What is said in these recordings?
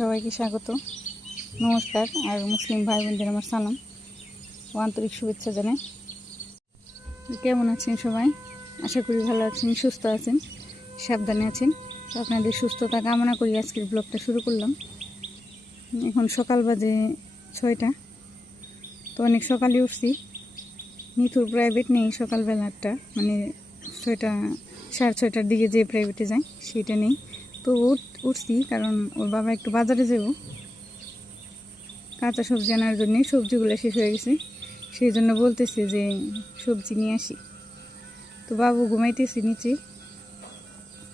সবাইকে স্বাগত, নমস্কার। আর মুসলিম ভাই বোনদের আমার সালাম ও আন্তরিক শুভেচ্ছা জানাই। কেমন আছেন সবাই? আশা করি ভালো আছেন, সুস্থ আছেন, সাবধানে আছেন। তো আপনাদের সুস্থতা কামনা করি আজকের ব্লগটা শুরু করলাম। এখন সকাল বাজে 6টা। তো অনেক সকালে উঠছি। মিথুর প্রাইভেট নেই সকালবেলাটা, মানে 6টা 6:30টার দিকে যে প্রাইভেটে যায় সেটা নেই। তো উঠছি কারণ ওর বাবা একটু বাজারে যাব, কাঁচা সবজি আনার জন্য। সবজিগুলো শেষ হয়ে গেছে, সেই জন্য বলতেছে যে সবজি নিয়ে আসি। তো বাবু ঘুমাইতেছি নিচে।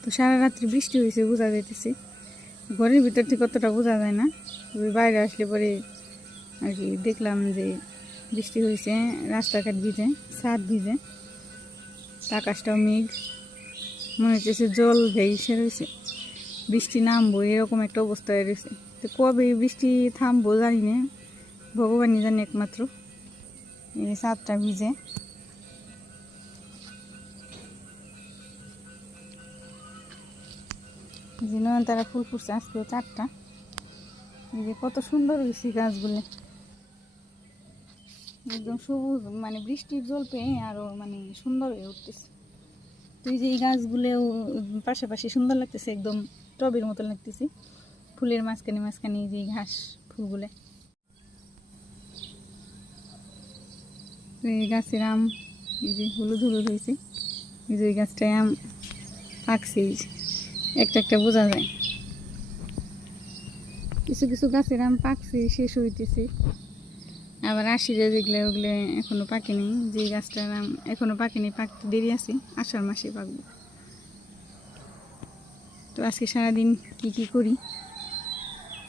তো সারা রাত্রি বৃষ্টি হয়েছে, বোঝা যাইতেছে। ঘরের ভিতর থেকে কতটা বোঝা যায় না, বাইরে আসলে পরে আর কি দেখলাম যে বৃষ্টি হয়েছে, রাস্তাঘাট ভিজে, ছাদ ভিজে, আকাশটাও মেঘ, মনে হচ্ছে জল ভেসে রয়েছে, বৃষ্টি নামবো এরকম একটা অবস্থা হয়ে রয়েছে। তো কবে বৃষ্টি থামবো জানি না, ভগবানই জানে একমাত্র। এই ছাদটা ভিজে। যে নয়নতারা ফুল ফুটছে আজকে 4টা। এই যে কত সুন্দর হয়েছে গাছগুলো, একদম সবুজ, মানে বৃষ্টির জল পেয়ে আরো মানে সুন্দর হয়ে উঠতেছে। তো এই যে এই গাছগুলোও পাশাপাশি সুন্দর লাগতেছে, একদম টবের মতো লাগতেছে। ফুলের মাঝখানে মাঝখানে এই যে ঘাস ফুলগুলো। এই গাছের আম এই যে হলুদ হলুদ হয়েছে, এই যে ওই গাছটায় আম পাকছে, একটা একটা বোঝা যায়। কিছু কিছু গাছের আম পাকছে, শেষ হইতেছে, আবার আশিরা যেগুলো ওগুলো এখনো পাকেনি। যে গাছটার আম এখনো পাকেনি, পাকতে দেরি আছে, আষাঢ় মাসে পাকবে। তো আজকে সারাদিন কি কি করি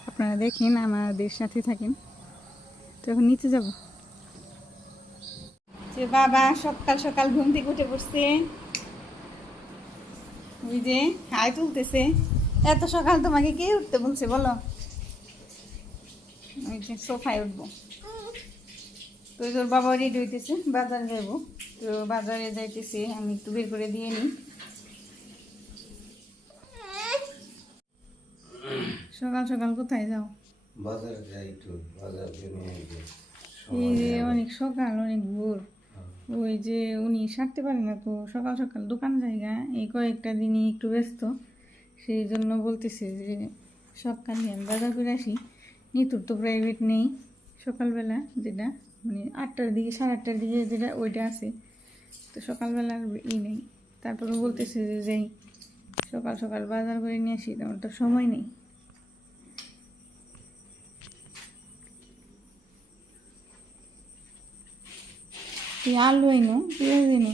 আপনারা দেখেন, আমাদের সাথে থাকেন। তো এখন নিচে যাব। যে বাবা সকাল সকাল ঘুম থেকে উঠে পড়ছে, ওই যে হাই তুলতেছে। এত সকাল তোমাকে কে উঠতে বলছে বলো? ওই যে সোফায় উঠবো। তো তোর বাবা রেডি হইতেছে, বাজারে যাবো। তো বাজারে যাইতেছি, আমি একটু বের করে দিয়ে নিই। সকাল সকাল কোথায় যাও? বাজারে যাই, একটু বাজার এই যে অনেক সকাল, অনেক ভোর। ওই যে উনি সারতে পারে না, তো সকাল সকাল দোকান জায়গা এই কয়েকটা দিনই একটু ব্যস্ত, সেই জন্য বলতেছে যে সকালে আমি বাজার করে আসি। নিতুর তো প্রাইভেট নেই সকালবেলা, যেটা মানে 8টার দিকে 8:30টার দিকে যেটা ওইটা আছে। তো সকালবেলা ই নেই। তারপরে বলতেছে যে যাই সকাল সকাল বাজার করে নিয়ে আসি, তেমন তো সময় নেই। তুই আলু এনো, পেঁয়াজ এনো,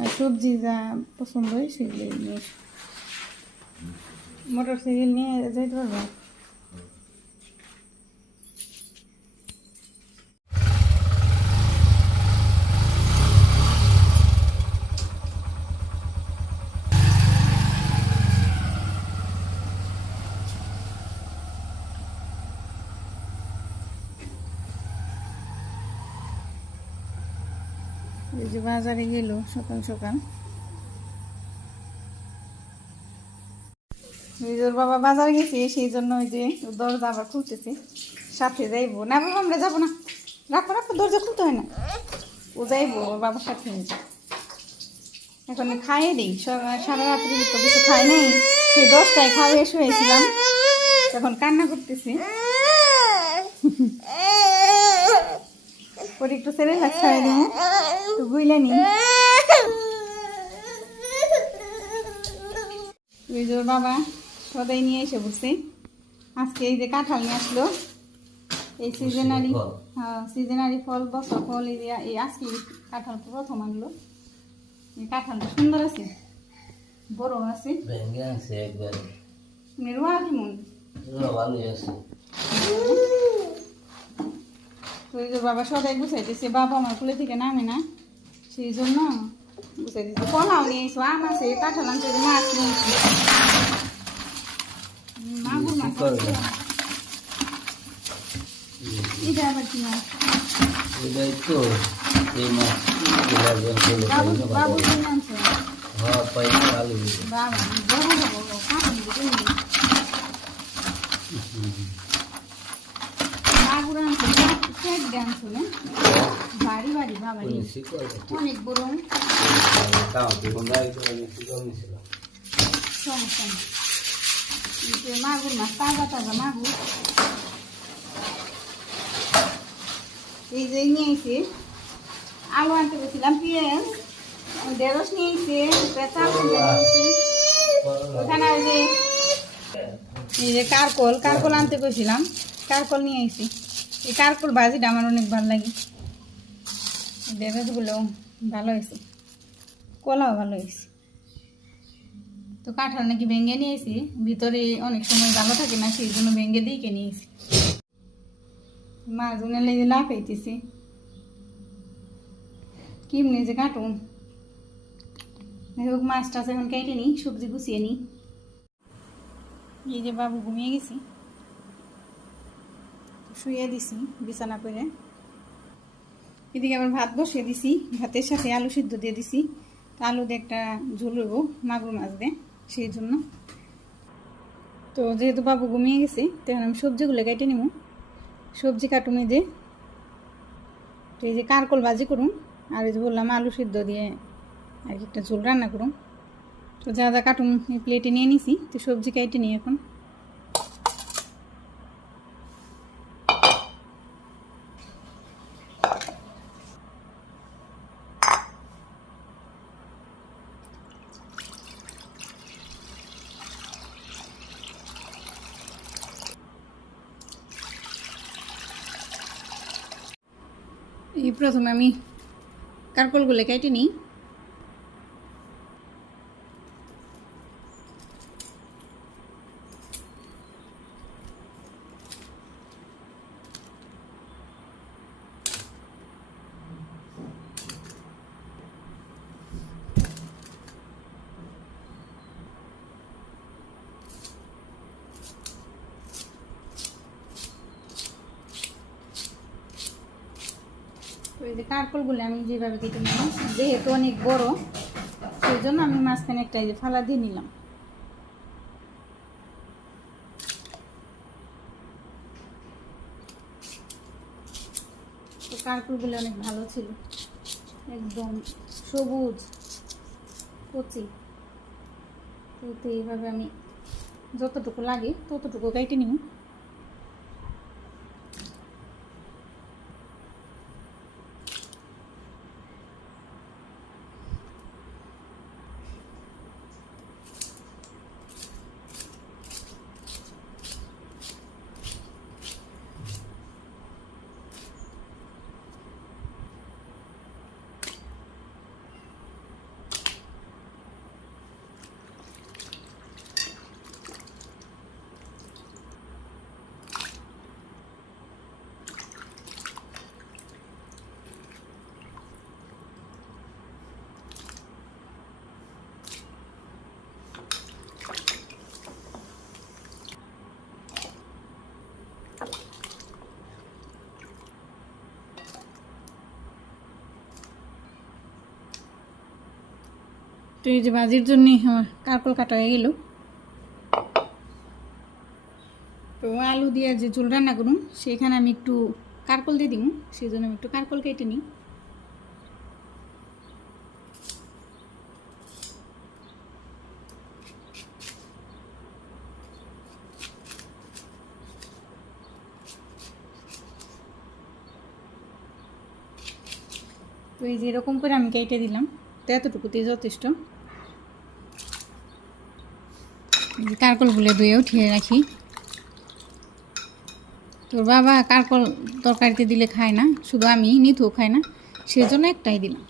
আর সবজি যা পছন্দ হয় সেগুলো নিয়ে এসো। মোটর সাইকেল নিয়ে যাইতে পারবো? এই যে বাজারে গেল সকাল সকাল। ওর বাবা বাজার গেছে, সেই জন্য ওই যে দরজা আবার খুলতেছে, সাথে যাইবো না। বাবা আমরা যাবো না, রাখো রাখো, দরজা খুলতে হয় না। ও যাইবো ওর বাবার সাথে। এখন খাইয়ে দিই, সারা রাত্রি তো কিছু খাই নাই, সেই 10টায় খাইয়ে শুয়েছিলাম, তখন কান্না করতেছি। পরে একটু ছেড়ে খাই দিই, একটু বুঝলে নি। ওই যে ওর বাবা সদাই নিয়ে এসে বলছে আজকে এই যে কাঁঠাল নিয়ে আসলো, এই সিজনারি ফল, বছর ফল। এই আজকে কাঁঠাল প্রথম আনলো। এই কাঁঠালটা সুন্দর আছে, বড় আছে। মেরুয়া কেমন? তো এই যে বাবা সদাই গুছাইতেছে, বাবা আমার কুলে থেকে নামে না, সেই জন্য গুছাইতেছে। কলাও নিয়ে এসো, আম আছে, কাঁঠাল আনছে, মাছ নিয়েছি, মাগুর মাছ আছে। এটা আবার কি মাছ? এটাই তো এই মাছ বাবু কি আনছে? হ্যাঁ, পাইছে আলু। বাবা বড় বড় কাঁঠাল মাগুর আনছে সেট আনছো না বাড়ি বাড়ি বাবারি অনেক বড় সমস্যা নেই মাগুর মাছ তাজা তাজা মাগুর এই যে নিয়ে এসে আলু আনতে গেছিলাম পেঁয়াজ ঢেঁড়স নিয়ে এসে চাল ওখানে এই যে কারকল আনতে গেছিলাম কারকল নিয়ে এসেছি এই কারকল ভাজিটা আমার অনেক ভালো লাগে ঢেঁড়সগুলো ভালো হয়েছে কলাও ভালো হয়েছে তো কাঁঠাল নাকি ভেঙে নিয়েছি ভিতরে অনেক সময় ভালো থাকে না সেই জন্য ভেঙে দিয়ে কিনে নিয়েছি মাছগুলো লেগে লাফাইতেছি কিমনে যে কাটুন হোক মাছটা এখন কেটে নিই সবজি গুছিয়ে নিই এই যে বাবু ঘুমিয়ে গেছি শুয়ে দিছি বিছানা করে এদিকে আবার ভাত বসিয়ে দিছি ভাতের সাথে আলু সিদ্ধ দিয়ে দিছি আলু দিয়ে একটা ঝোল হইব মাগুর মাছ দিয়ে সেই জন্য তো যেহেতু বাবু ঘুমিয়ে গেছে তখন আমি সবজিগুলো কেটে নিব সবজি কাটুম এই যে তো এই যে কারকল ভাজি করুন আর এই যে বললাম আলু সিদ্ধ দিয়ে আর কি একটা ঝোল রান্না করুন তো যা যা কাটুন এই প্লেটে নিয়ে নিছি তো সবজি কেটে নিই এখন এই প্রথমে আমি কারকলগুলো কেটে নিই তো এই যে কারকলগুলো আমি যেভাবে কেটে নিলাম যেহেতু অনেক বড় সেই জন্য আমি মাঝখানে একটা এই যে ফালা দিয়ে নিলাম তো কারকলগুলো অনেক ভালো ছিল একদম সবুজ কচি তো এইভাবে আমি যতটুকু লাগে ততটুকু কেটে নিব তো এই যে ভাজির জন্য আমার কারকল কাটা হয়ে গেল তো আলু দিয়ে যে ঝোল রান্না করুন সেখানে আমি একটু কারকল দিয়ে দিব সেই জন্য আমি একটু কারকল কেটে নিই তো এই যে এরকম করে আমি কেটে দিলাম তো এতটুকুতেই যথেষ্ট কারকলগুলো ধুয়ে উঠিয়ে রাখি তোর বাবা কারকল তরকারিতে দিলে খায় না শুধু আমি নিতেও খায় না সেই জন্য একটাই দিলাম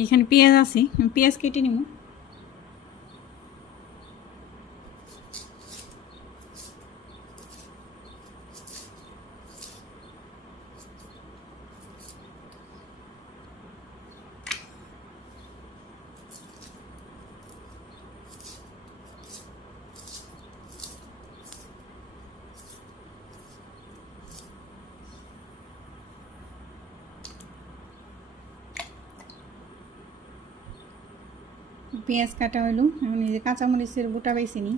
এখানে পেঁয়াজ আছে পেঁয়াজ কেটে নিব পেঁয়াজ কাটা হলো, এখন এই যে কাঁচামরিচের বোটা বাইছে নি।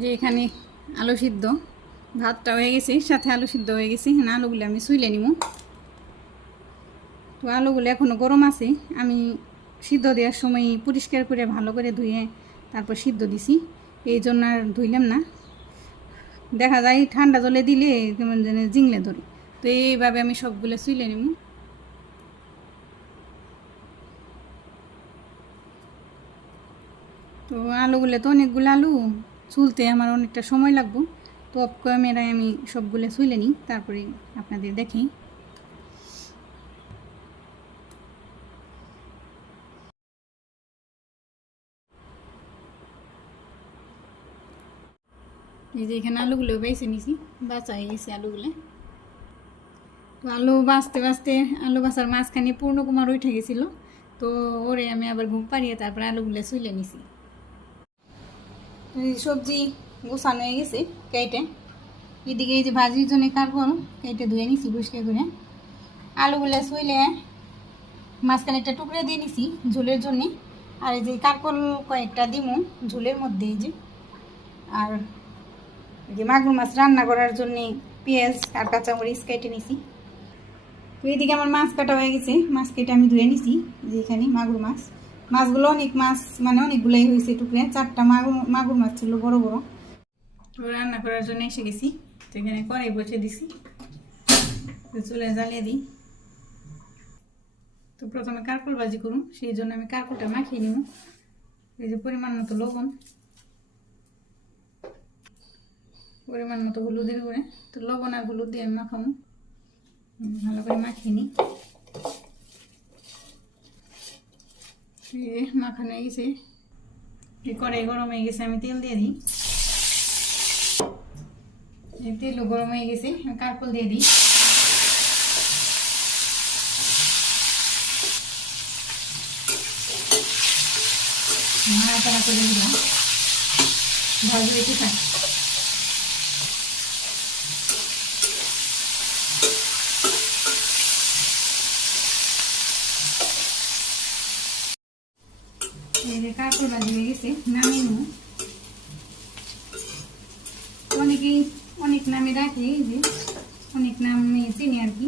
যে এখানে আলু সিদ্ধ, ভাতটা হয়ে গেছে, সাথে আলু সিদ্ধ হয়ে গেছে। না, আলুগুলো আমি ছুইলে নিব। তো আলুগুলো এখনও গরম আছে, আমি সিদ্ধ দেওয়ার সময় পরিষ্কার করে ভালো করে ধুয়ে তারপর সিদ্ধ দিছি, এই জন্য আর ধুইলাম না। দেখা যায় ঠান্ডা জলে দিলে কেমন যেন জিংলে ধরে, তো এইভাবে আমি সবগুলো ছুইলে নিব। তো আলুগুলো তো অনেকগুলো আলু, চুলতে আমার অনেকটা সময় লাগবে। তো অফ ক্যামেরায় আমি সবগুলো ছুইলে নিই, তারপরে আপনাদের দেখি। এই যে এখানে আলুগুলো বেছে নিছি, বাছা হয়ে গেছে আলুগুলো। তো আলু বাছতে বাছতে আলু বাছার মাঝখানে পূর্ণকুমার উঠে গেছিলো, তো ওরে আমি আবার ঘুম পাড়িয়ে তারপরে আলুগুলো ছুইলে নিছি। এই সবজি গোছানো হয়ে গেছে কেটে, এদিকে এই যে ভাজির জন্য কারকল কেটে ধুয়ে নিছি পরিষ্কার করে। আলুগুলো ছুইলে মাঝখানে একটা টুকরে দিয়ে নিছি ঝোলের জন্যে, আর এই যে কারকল কয়েকটা দিমু ঝোলের মধ্যে। এই যে আর এই যে মাগুর মাছ রান্না করার জন্যে পেঁয়াজ আর কাঁচামরিচ কেটে নিছি। তো এইদিকে আমার মাছ কাটা হয়ে গেছে, মাছ কেটে আমি ধুয়ে নিছি। যে এখানে মাগুর মাছ, মাছগুলো অনেক মাছ, মানে অনেকগুলাই হয়েছে টুকরে, 4টা মাগুর মাছ ছিল বড় বড়। তো রান্না করার জন্য এসে গেছি, তো এখানে কড়াই বসে দিছি, চুলে জ্বালিয়ে দিই। তো প্রথমে কারকল ভাজি করুন, সেই জন্য আমি কারকলটা মাখিয়ে নিব। এই যে পরিমাণ মতো লবণ, পরিমাণ মতো হলুদের গুঁড়ে, তো লবণ আর হলুদ দিয়ে আমি মাখাবো, ভালো করে মাখিয়ে নিই। মাখানো হয়ে গেছে, কড়াই গরম হয়ে গেছে, আমি তেল দিয়ে দিই। তেলও গরম হয়ে গেছে, আমি কারকল দিয়ে দিই। নাড়াচাড়া করে দিলাম, ভাজি রেখে থাক। এই যে কারকল ভাজি হয়ে গেছে, নামিয়ে নেব। অনেকেই অনেক নামে রাখে, এই যে অনেক নামে চিনি আর কি।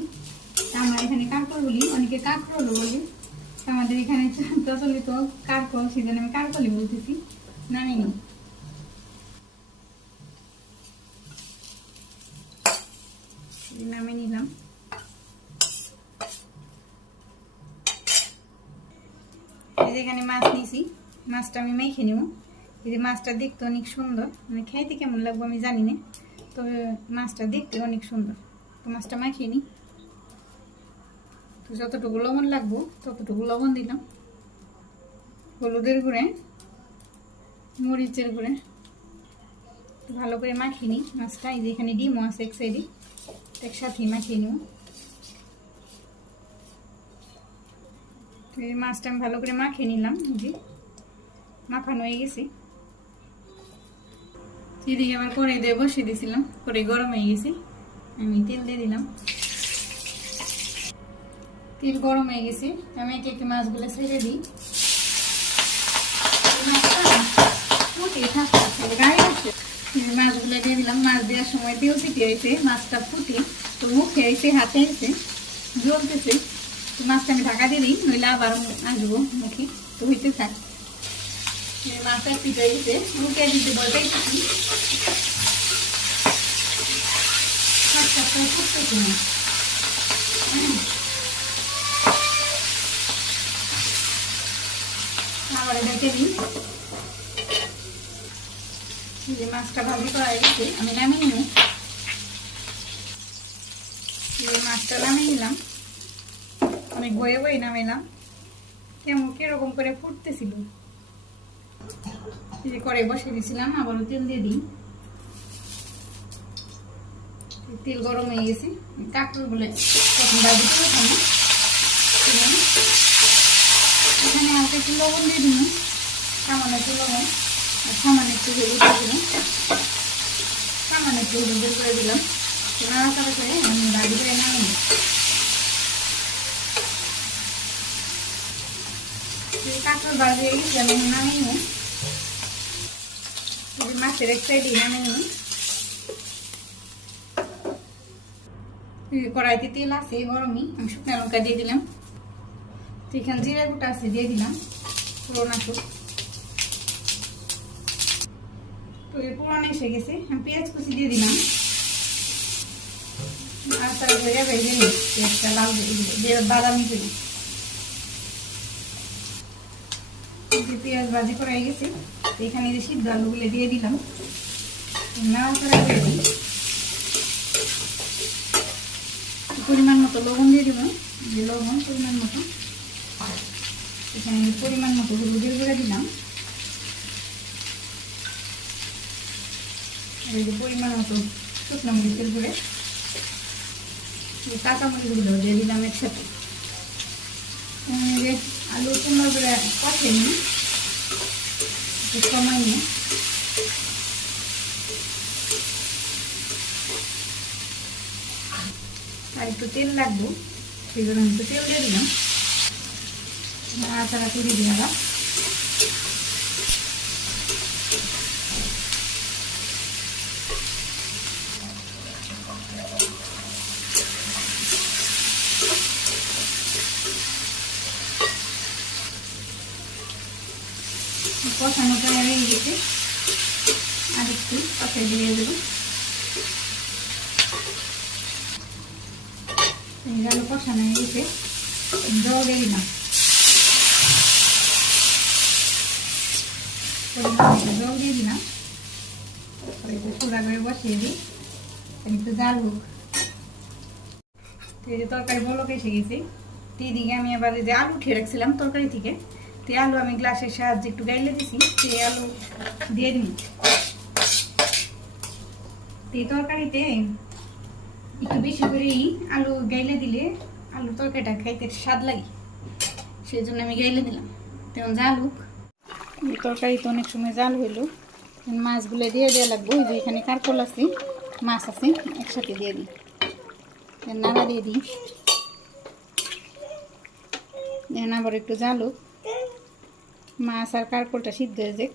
আমরা এখানে কারকল বলি, অনেকে কাঁকরোলও বলি। আমাদের এখানে প্রচলিত কারকল, সেজন্য আমি কারকলই বলতেছি। নামিয়ে নিই। নামিয়ে নিলাম। এই যে এখানে মাছ নিয়েছি, মাছটা আমি মেখে নিব। এই যে মাছটা দেখতে অনেক সুন্দর, মানে খাইতে কেমন লাগবে আমি জানি না, তবে মাছটা দেখতে অনেক সুন্দর। তো মাছটা মাখিয়ে নিই। তো যতটুকু লবণ লাগবো ততটুকু লবণ দিলাম, হলুদের গুঁড়ে, মরিচের গুঁড়ে, ভালো করে মাখিয়ে নিই মাছটা। এই যে এখানে ডিমও আছে এক সাইডে, একসাথেই মাখিয়ে নিব। এই মাছটা আমি ভালো করে মাখিয়ে নিলাম, যে মাখানো হয়ে গেছে। এদিকে আবার কড়াই দিয়ে বসিয়ে দিয়েছিলাম, কড়াই গরম হয়ে গেছে, আমি তেল দিয়ে দিলাম। তেল গরম হয়ে গেছে, আমি একে একে মাছগুলো ছেড়ে দিই। মাছগুলো দিয়ে দিলাম, মাছ দেওয়ার সময় তেল ছিটে হয়েছে, মাছটা ফুটে তো মুখে হয়েছে, হাতে হয়েছে, জ্বলতেছে। তো মাছটা আমি ঢাকা দিয়ে দিই, নইলে আবার আসবো মুখে, তো হইতে থাক। মাছটা পিট হয়ে গেছে, মুখে দিতে বলতেই থাকি। ফুটতেছি না, আবার দেখে দিই। যে মাছটা ভাজি করা গেছে আমি নামিয়ে নিই। মাছটা নামিয়ে নিলাম, অনেক বয়ে বয়ে নামাইলাম। কেমন কিরকম করে ফুটতেছিল, করে বসে দিয়েছিলাম। আবারও তেল দিয়ে দিই, তেল গরম হয়ে গেছে। কাঁকড় বলে তখন বাজি করে এখানে হালকা একটু লবণ দিয়ে দিলাম, সামান্য একটু লবণ আর সামান্য একটু হলুদ দিয়ে দিলাম, সামান্য একটু হলুদ বের করে দিলাম। নাড়াচাড়া করে আমি বাজি করে নামিয়ে নিই। কাঁকড় বাজি হয়ে গেছে, আমি নামিয়ে নিই। মাছের এক সাইডে নামিয়ে নিই। কড়াইতে তেল আছে গরমই, আমি শুকনো লঙ্কা দিয়ে দিলাম। এখানে জিরা গুঁটা আছে দিয়ে দিলাম, পুরোনো আসুক। তো পুরোনো এসে গেছে, আমি পেঁয়াজ কুচি দিয়ে দিলাম। আর তার ভেজে ভেজে নিই, পেঁয়াজটা লাল দিয়ে বাদামি করি। পেঁয়াজ ভাজি করা হয়ে গেছে, এখানে যে সিদ্ধ আলুগুলো দিয়ে দিলাম, নাড়াচাড়া করে দিই। পরিমাণ মতো লবণ দিয়ে দিলাম, যে লবণ পরিমাণ মতো। এখানে পরিমাণ মতো হলুদের গুঁড়া দিলাম, এই যে পরিমাণ মতো শুকনো মরিচের গুঁড়ে, কাঁচামরিচগুলো দিয়ে দিলাম একসাথে। যে আলু সুন্দর করে কষে নিই একটু সময় নিয়ে। আর একটু তেল লাগবে, সেই জন্য একটু তেল দিয়ে দিলাম। নাড়াচাড়া করে দিয়ে আবার কষানো প্রায় হয়ে গেছে, আর একটু কষাই দিয়ে দেবো। আলু কষানো হয়ে গেছে, জল দিয়ে দিলাম, জল দিয়ে দিলাম। চুলা করে বসিয়ে দিই, একটু জাল হোক। এই যে তরকারি বলক এসে গেছে, দিদিকে আমি এবার যে আলু উঠিয়ে রাখছিলাম তরকারি থেকে, তো আলু আমি গ্লাসের সাহায্যে একটু গাইলে দিছি, সেই আলু দিয়ে দিই। এই তরকারিতে একটু বেশি করেই আলু গাইলে দিলে আলু তরকারিটা খাইতে স্বাদ লাগে, সেই জন্য আমি গাইলে দিলাম। তেমন জাল হোক, তরকারি তো অনেক সময় জাল হইলো। মাছগুলো দিয়ে দেওয়া লাগবে, ওই যে এখানে কারকল আছে, মাছ আছে, একসাথে দিয়ে দিই। নাড়া দিয়ে দিই, আবার একটু জাল হোক, মাছ আর কারকলটা সিদ্ধ হয়ে যাক।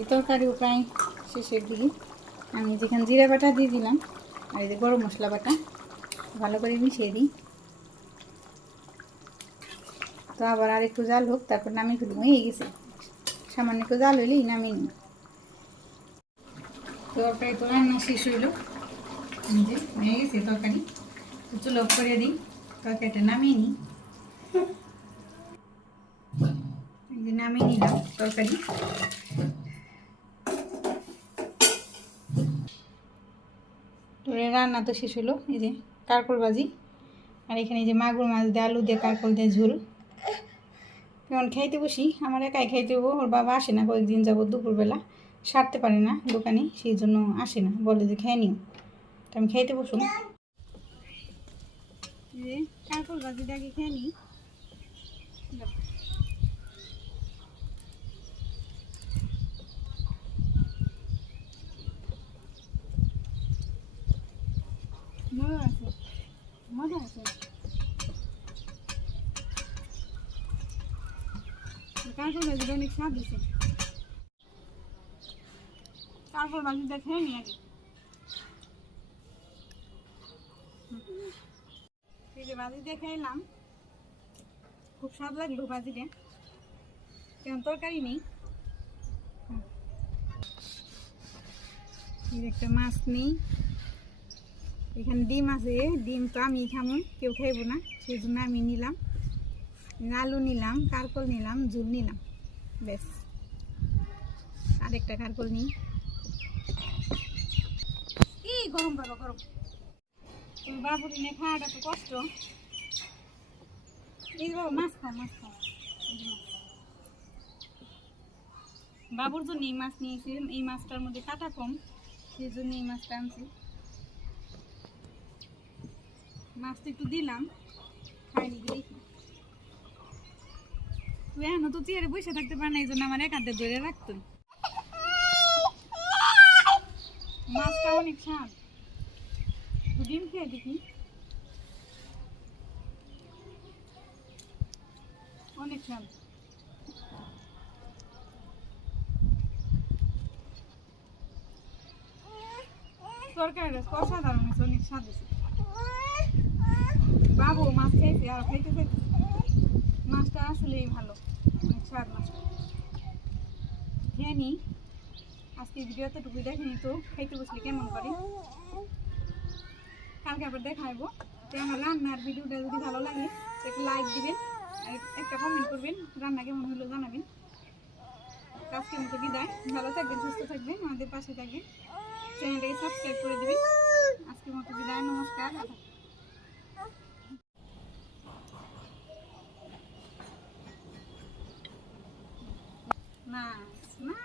এই তরকারিও প্রায় শেষের দিকে। আমি যেখানে জিরা বাটা দিয়ে দিলাম, আর এই যে গরম মশলা বাটা ভালো করে মিশিয়ে দিই। তো আবার আর একটু জাল হোক, তারপর নামিয়ে ফেলবো। হয়ে গেছে, সামান্য একটু জাল হইলেই নামিয়ে নিই। তরকারি তো রান্না শেষ হইল, যে হয়ে গেছে তরকারি। তো চলো অফ করে দিই, তরকারিটা নামিয়ে নিই। নামিয়ে নিলাম তরকারি। তো রান্না তো শেষ হলো, এই যে কারকল ভাজি, আর এখানে এই যে মাগুর মাছ দিয়ে আলু দিয়ে কারকল দিয়ে ঝোল। যেমন খাইতে বসি, আমার একাই খাইতে হবো, ওর বাবা আসে না কয়েকদিন যাবো, দুপুরবেলা সারতে পারে না দোকানে, সেই জন্য আসে না, বলে যে খেয়ে নিও। তো আমি খাইতে বসুন, যে কারকল ভাজিটা আগে খেয়ে নিই। মজা আছে, মজা আছে। কারকল ভাজিটা অনেক স্বাদ দিছে। কারকল ভাজিটা খেয়ে নি আগে। এই যে ভাজি দিয়ে খাইলাম, খুব স্বাদ লাগলো ভাজিটা, তেমন তরকারি নেই। একটা মাছ নেই, এখানে ডিম আছে, ডিম তো আমি খামো, কেউ খাইবো না, সেই জন্য আমি নিলাম। আলু নিলাম, কারকল নিলাম, ঝুল নিলাম, বেশ। আরেকটা কারকল নিই। কি গরম বাবা গরম, তুমি বাবুর নিয়ে খাওয়াটা তো কষ্ট। এই বাবা মাছ খাও, মাছ খাও। বাবুর জন্য এই মাছ নিয়েছি, এই মাছটার মধ্যে কাটা কম, সেই জন্য এই মাছটা আনছি। মাছটা একটু দিলাম, খাইনি দেখি। তুই এখনো তো চেয়ারে বসে থাকতে পার না, এই জন্য আমার এক হাতে ধরে রাখতো। মাছটা অনেক স্বাদ, তুই ডিম খেয়ে দেখি, অনেক স্বাদ। তরকারিটা অসাধারণ হয়েছে, অনেক স্বাদ হয়েছে। বাবু মাছ খাইছে আর খাইতে খাইতে, মাছটা আসলেই ভালো, অনেক স্বাদ মাছটা। খেয়ে নি, আজকে ভিডিও এতটুকুই দেখেনি, তো খাইতে বসলে কেমন করে, কালকে আবার দেখাবো। তো আমার রান্নার ভিডিওটা যদি ভালো লাগে একটা লাইক দিবেন আর একটা কমেন্ট করবেন, রান্না কেমন হলো জানাবেন। আজকের মতো বিদায়, ভালো থাকবেন, সুস্থ থাকবেন, আমাদের পাশে থাকবেন, চ্যানেলটাকে সাবস্ক্রাইব করে দিবেন। আজকের মতো বিদায়, নমস্কার। না না